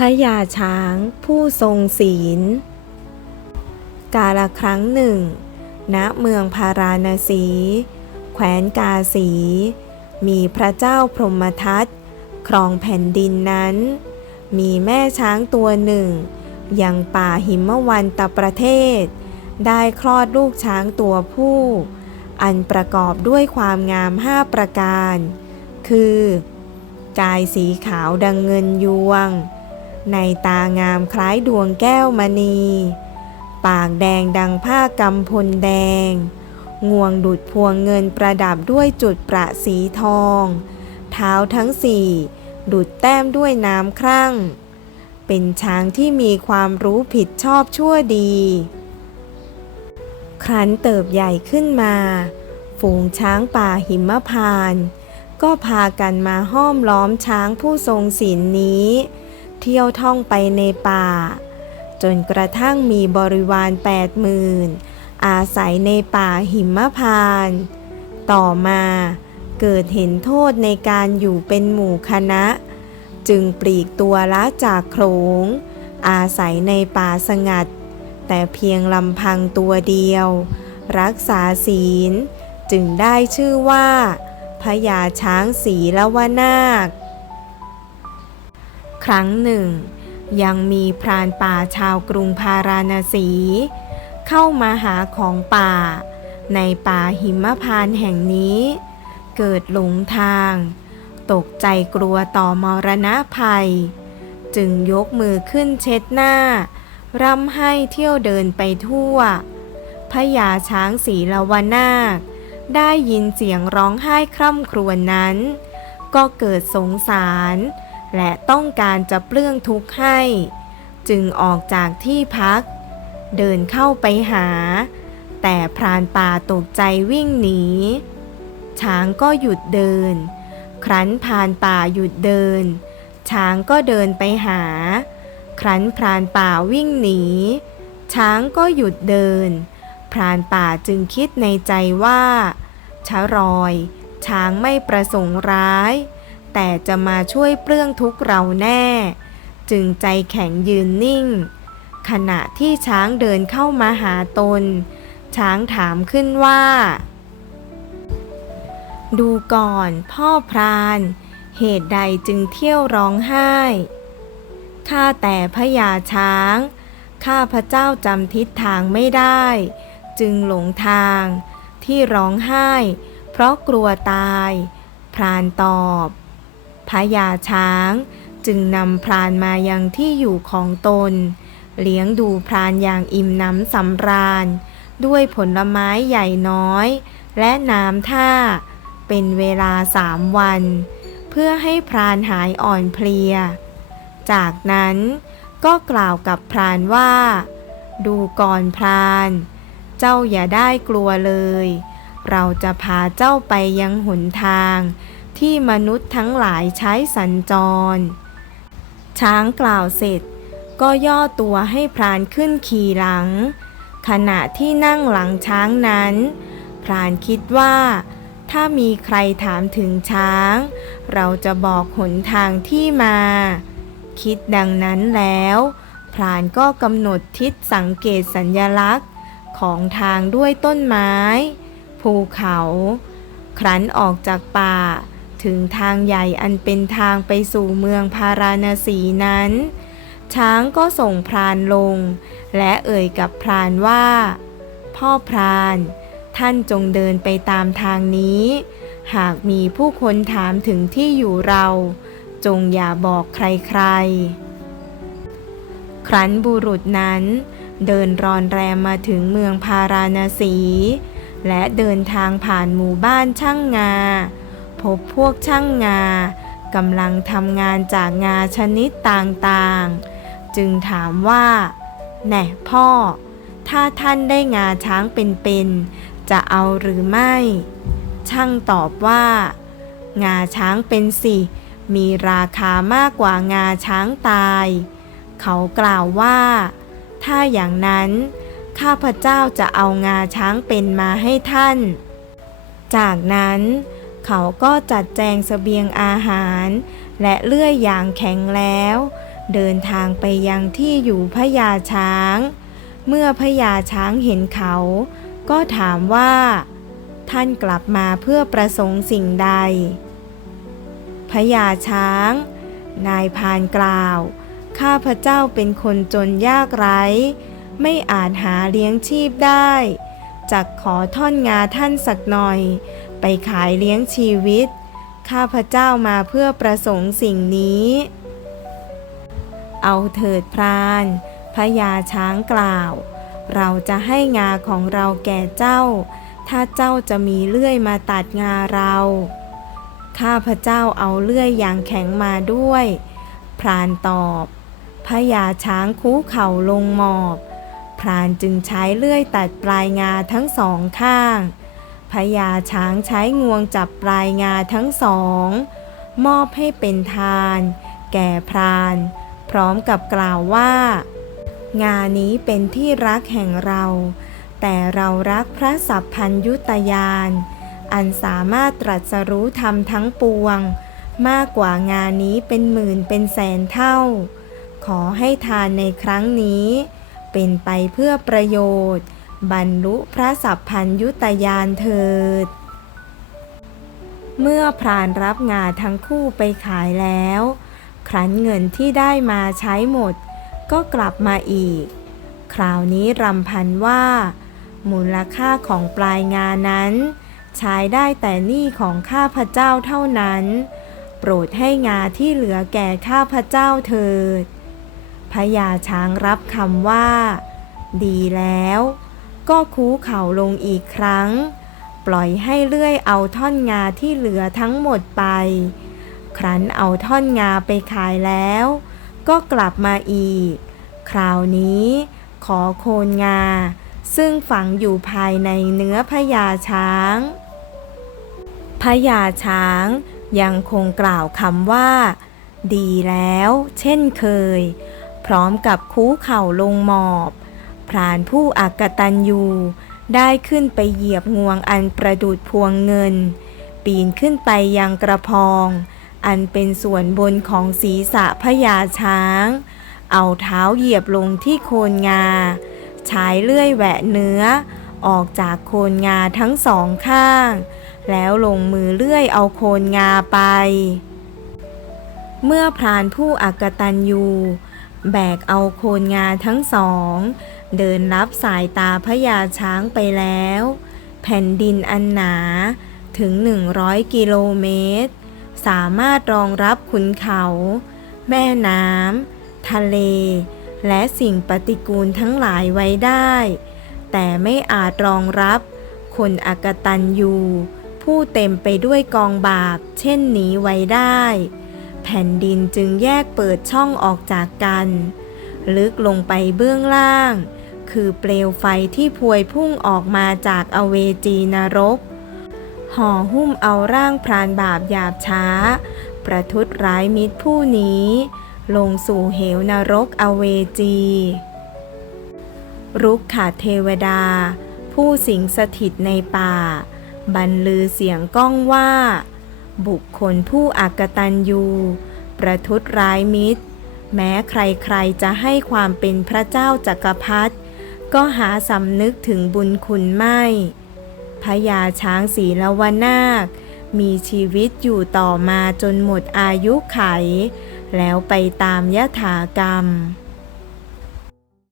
พระยาช้างผู้ทรงศีล กาลครั้งหนึ่ง ณ เมืองพาราณสี แขวนกาสี มีพระเจ้าพรหมทัตครองแผ่นดินนั้น มีแม่ช้างตัวหนึ่ง ยังป่าหิมวันตประเทศ ได้คลอดลูกช้างตัวผู้ อันประกอบด้วยความงามห้าประการ คือ กายสีขาวดังเงินยวง ในตางามคล้ายดวงแก้วมณี ปากแดงดังผ้ากำพลแดง งวงดุดพวงเงินประดับด้วยจุดประสีทอง เท้าทั้งสี่ ดุดแต้มด้วยน้ำครั่ง เป็นช้างที่มีความรู้ผิดชอบชั่วดี ครั้นเติบใหญ่ขึ้นมา ฝูงช้างป่าหิมพาน ก็พากันมาห้อมล้อมช้างผู้ทรงศีลนี้ เที่ยวท่องไปในป่า จนกระทั่งมีบริวารแปดหมื่นอาศัยในป่าหิมพาน ต่อมาเกิดเห็นโทษในการอยู่เป็นหมู่คณะ จึงปลีกตัวละจากโขง อาศัยในป่าสงัด แต่เพียงลำพังตัวเดียว รักษาศีล จึงได้ชื่อว่าพญาช้างศีละวนาค ครั้งหนึ่ง ยังมีพรานป่าชาวกรุงพาราณสี เข้ามาหาของป่า ในป่าหิมพานแห่งนี้ เกิดหลงทาง ตกใจกลัวต่อมรณะภัย จึงยกมือขึ้นเช็ดหน้า ร่ำให้เที่ยวเดินไปทั่วพญาช้างศีลวนาค ได้ยินเสียงร้องไห้คร่ำครวญนั้น ก็เกิดสงสาร และต้องการจะเปลื้องทุกข์ให้ จึงออกจากที่พัก เดินเข้าไปหา แต่พรานป่าตกใจวิ่งหนี ช้างก็หยุดเดิน ครั้นพรานป่าหยุดเดิน ช้างก็เดินไปหา ครั้นพรานป่าวิ่งหนี ช้างก็หยุดเดิน พรานป่าจึงคิดในใจว่าชะรอย ช้างไม่ประสงค์ร้าย แต่จะมาช่วยเปลื้องทุกเราแน่ จึงใจแข็งยืนนิ่ง ขณะที่ช้างเดินเข้ามาหาตน ช้างถามขึ้นว่า ดูก่อนพ่อพราน เหตุใดจึงเที่ยวร้องไห้ ข้าแต่พระยาช้าง ข้าพระเจ้าจำทิศทางไม่ได้ จึงหลงทางที่ร้องไห้ เพราะกลัวตาย พรานตอบ พระยาช้าง จึงนำพรานมายังที่อยู่ของตน เลี้ยงดูพรานอย่างอิ่มน้ำสำราญ ด้วยผลไม้ใหญ่น้อย และน้ำท่า เป็นเวลาสามวัน เพื่อให้พรานหายอ่อนเพลีย จากนั้นก็กล่าวกับพรานว่า ดูก่อนพราน เจ้าอย่าได้กลัวเลย เราจะพาเจ้าไปยังหนทาง ที่มนุษย์ทั้งหลายใช้สัญจร ช้างกล่าวเสร็จ ก็ย่อตัวให้พรานขึ้นขี่หลัง ขณะที่นั่งหลังช้างนั้น พรานคิดว่า ถ้ามีใครถามถึงช้าง เราจะบอกหนทางที่มา คิดดังนั้นแล้วพรานก็กำหนดทิศสังเกตสัญญลักษณ์ของทางด้วยต้นไม้ ภูเขา ครั้นออกจากป่า ถึงทางใหญ่อันเป็นทางไปสู่เมืองพาราณสีนั้น ช้างก็ส่งพรานลง และเอ่ยกับพรานว่า พ่อพราน ท่านจงเดินไปตามทางนี้ หากมีผู้คนถามถึงที่อยู่เรา จงอย่าบอกใครๆ ครั้นบุรุษนั้น เดินรอนแรมมาถึงเมืองพาราณสี และเดินทางผ่านหมู่บ้านช่างงา พบพวกช่างงากำลังทำงานจากงาชนิดต่างๆ จึงถามว่า แน่พ่อ ถ้าท่านได้งาช้างเป็นๆ จะเอาหรือไม่ ช่างตอบว่า งาช้างเป็นสิ มีราคามากกว่างาช้างตาย เขากล่าวว่า ถ้าอย่างนั้นข้าพเจ้าจะเอางาช้างเป็นมาให้ท่าน จากนั้น เขาก็จัดแจงเสบียงอาหาร และเลื่อยอย่างแข็งแล้ว เดินทางไปยังที่อยู่พญาช้าง เมื่อพญาช้างเห็นเขา ก็ถามว่า ท่านกลับมาเพื่อประสงค์สิ่งใดพญาช้าง นายพานกล่าว ข้าพระเจ้าเป็นคนจนยากไร้ ไม่อาจหาเลี้ยงชีพได้ จักขอท่อนงาท่านสักหน่อย ไปขายเลี้ยงชีวิต ข้าพเจ้ามาเพื่อประสงค์สิ่งนี้ เอาเถิดพรานพญาช้างกล่าว เราจะให้งาของเราแก่เจ้า ถ้าเจ้าจะมีเลื่อยมาตัดงาเรา ข้าพเจ้าเอาเลื่อยอย่างแข็งมาด้วย พรานตอบพญาช้างคูเข่าลงหมอบ พรานจึงใช้เลื่อยตัดปลายงาทั้งสองข้างพญาช้างใช้งวงจับปลายงาทั้งสอง มอบให้เป็นทาน แก่พราน พร้อมกับกล่าวว่า งานนี้เป็นที่รักแห่งเรา แต่เรารักพระสัพพัญยุตยาน อันสามารถตรัสรู้ธรรมทั้งปวง มากกว่างานนี้เป็นหมื่นเป็นแสนเท่า ขอให้ทานในครั้งนี้ เป็นไปเพื่อประโยชน์ บรรลุพระสัพพัญยุตยานเถิด เมื่อพรานรับงาทั้งคู่ไปขายแล้ว ครั้นเงินที่ได้มาใช้หมด ก็กลับมาอีก คราวนี้รำพันว่า มูลค่าของปลายงานนั้น ใช้ได้แต่หนี้ของข้าพเจ้าเท่านั้น โปรดให้งาที่เหลือแก่ข้าพเจ้าเถิด พญาช้างรับคำว่า ดีแล้ว ก็คูเข่าลงอีกครั้ง ปล่อยให้เลื่อยเอาท่อนงาที่เหลือทั้งหมดไป ครั้นเอาท่อนงาไปขายแล้ว ก็กลับมาอีก คราวนี้ขอโคนงา ซึ่งฝังอยู่ภายในเนื้อพญาช้างพญาช้างยังคงกล่าวคำว่า ดีแล้ว เช่นเคย พร้อมกับคูเข่าลงหมอบ พรานผู้อากตันยูได้ขึ้นไปเหยียบงวงอันประดุดพวงเงิน ปีนขึ้นไปยังกระพอง อันเป็นส่วนบนของศีรษะพญาช้าง เอาเท้าเหยียบลงที่โคนงาใช้เลื่อยแหวะเนื้อ ออกจากโคนงาทั้งสองข้าง แล้วลงมือเลื่อยเอาโคนงาไป เมื่อพรานผู้อักตันยู แบกเอาโคนงาทั้งสอง เดินรับสายตาพญาช้างไปแล้ว แผ่นดินอันหนาถึง 100 กิโลเมตร สามารถรองรับขุนเขา แม่น้ำทะเล และสิ่งปฏิกูลทั้งหลายไว้ได้ แต่ไม่อาจรองรับคนอากตันยูผู้เต็มไปด้วยกองบาปเช่นนี้ไว้ได้ แผ่นดินจึงแยกเปิดช่องออกจากกัน ลึกลงไปเบื้องล่าง คือเปลวไฟที่พวยพุ่งออกมาจากอเวจีนรก ห่อหุ้มเอาร่างพรานบาปหยาบช้า ประทุษร้ายมิตรผู้นี้ ลงสู่เหวนรกอเวจี รุกขาเทวดา ผู้สิงสถิตในป่า บรรลือเสียงก้องว่า บุคคลผู้อากตันยูประทุษร้ายมิตร แม้ใครๆจะให้ความเป็นพระเจ้าจักรพรรดิก็หาสำนึกถึงบุญคุณไม่พญาช้างศรีลวนาค มีชีวิตอยู่ต่อมาจนหมดอายุไข แล้วไปตามยถากรรม